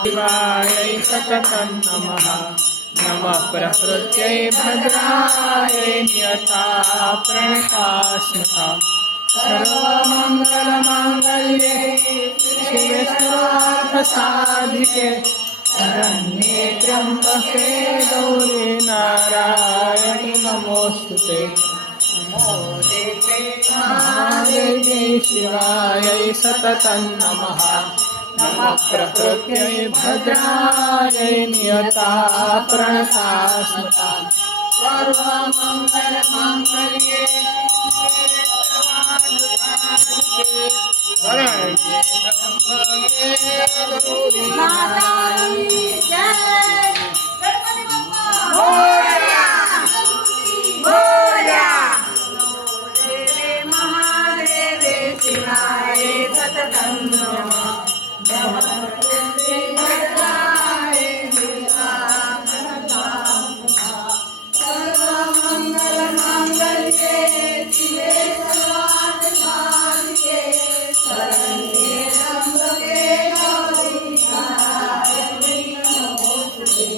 शिवायै सततं नमः। नमः प्रकृत्यै भद्रायै नियता प्रणतास्मता। सर्वमङ्गलमाङ्गल्ये शिवे सर्वार्थसाधिके शरण्ये त्र्यम्बके गौरी नारायणि नमोऽस्तुते। नमो देवे महादेव्यै शिवायै सततं नमः। नमः प्रकृत्यै भद्रायै नियता प्रणतास्मता। सर्वमङ्गलमाङ्गल्ये शरण्ये त्र्यम्बके गौरी नारायणि मोरया मोरया। देवे महादेवे शिवाय सततं नमः। नमः प्रकृते भद्राय नियता प्रणतास्मता। सर्वमङ्गलमाङ्गल्ये शिवे सर्वार्थसाधिके शरण्ये त्र्यम्बके गौरी नारायणि नमोऽस्तुते।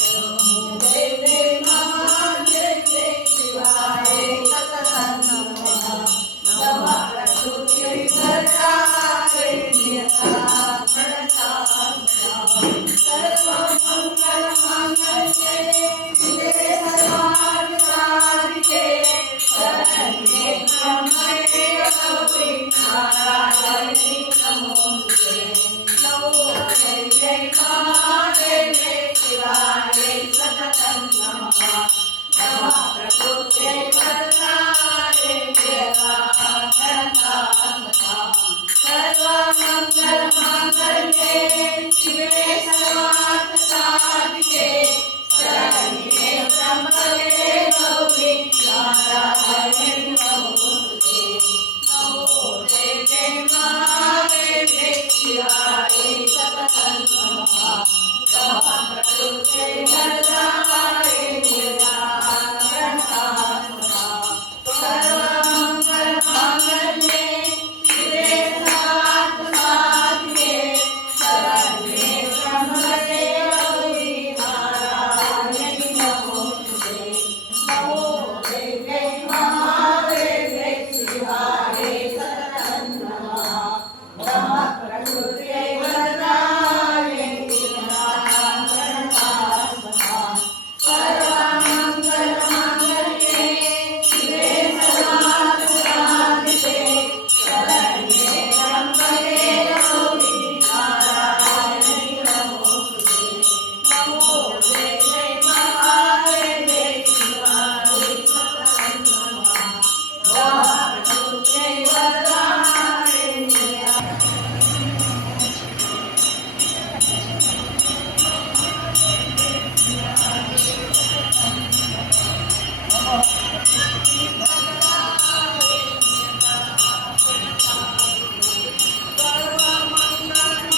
नमो देवे महादेवे शिवाय सततं नमः। नमः प्रकृते भद्राय नियता प्रणतास्मता। सर्वमङ्गलमाङ्गल्ये शिवे सर्वार्थसाधिके शरण्ये त्र्यम्बके गौरी नारायणि नमोऽस्तुते। नमो देवे महादेवे शिवाय सततं नमः। नमः प्रकृते भद्राय नियता प्रणतास्मता। सर्वमङ्गलमाङ्गल्ये शिवे सर्वार्थसाधिके शरण्ये त्र्यम्बके गौरी नारायणि नमोऽस्तुते। नमो देवे महादेवे शिवाय सततं नमः। नमः प्रकृते भद्राय नियता प्रणतास्मता। सर्वमङ्गलमाङ्गल्ये शिवे सर्वार्थसाधिके शरण्ये त्र्यम्बके गौरी नारायणि नमोऽस्तुते। नमो देवे महादेवे शिवाय सततं नमः। नमः प्रकृते भद्राय नियता प्रणतास्मता।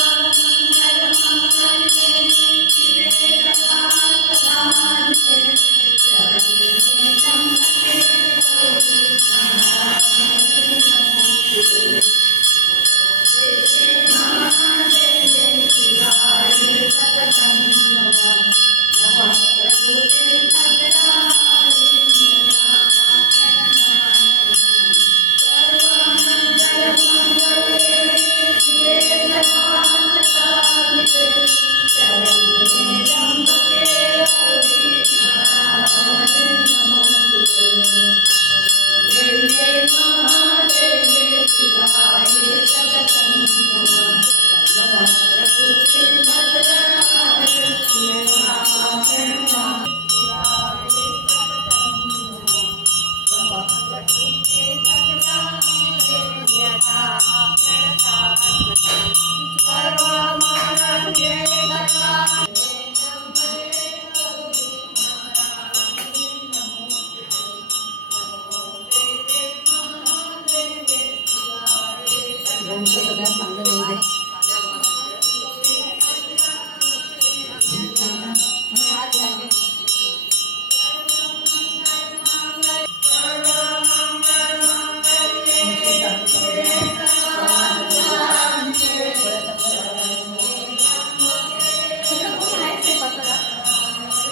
सर्वमङ्गलमाङ्गल्ये शिवे सर्वार्थसाधिके शरण्ये त्र्यम्बके गौरी नारायणि नमोऽस्तुते। नमो देवे महादेवे शिवाय सततं नमः। नमः प्रकृते भद्राय नियता सर्वमङ्गलमाङ्गल्ये शिवे सर्वार्थसाधिके तुमचं सगळ्यात चांगलं होऊ दे.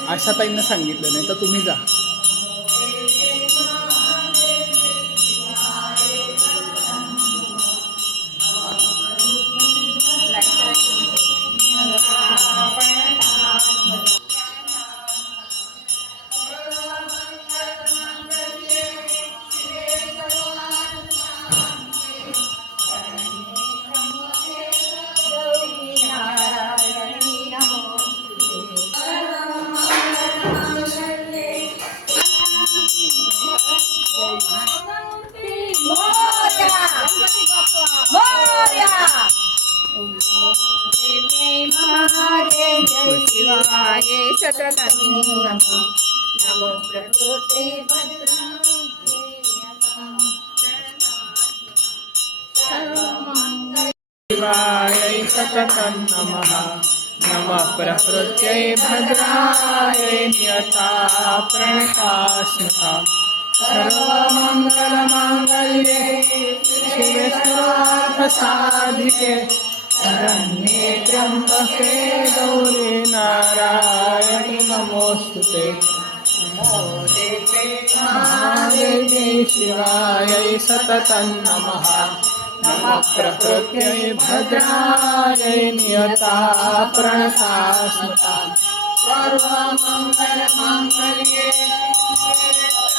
आशाताईंना सांगितलं नाही तर तुम्ही जा. शिवाय सततं नमो नमो प्रकृते शिवाय सततं नमः नमः प्रकृत्यै भद्राय नियता प्रणतास्मता सर्वमङ्गलमाङ्गल्ये शिवे सर्वार्थसाधिके शरण्ये त्र्यम्बके गौरी नारायणि नमोऽस्तुते. महादेव्यै शिवायै सततं नमः नमः प्रकृत्यै भद्रायै नियता प्रणतास्मता सर्वमङ्गलमाङ्गल्ये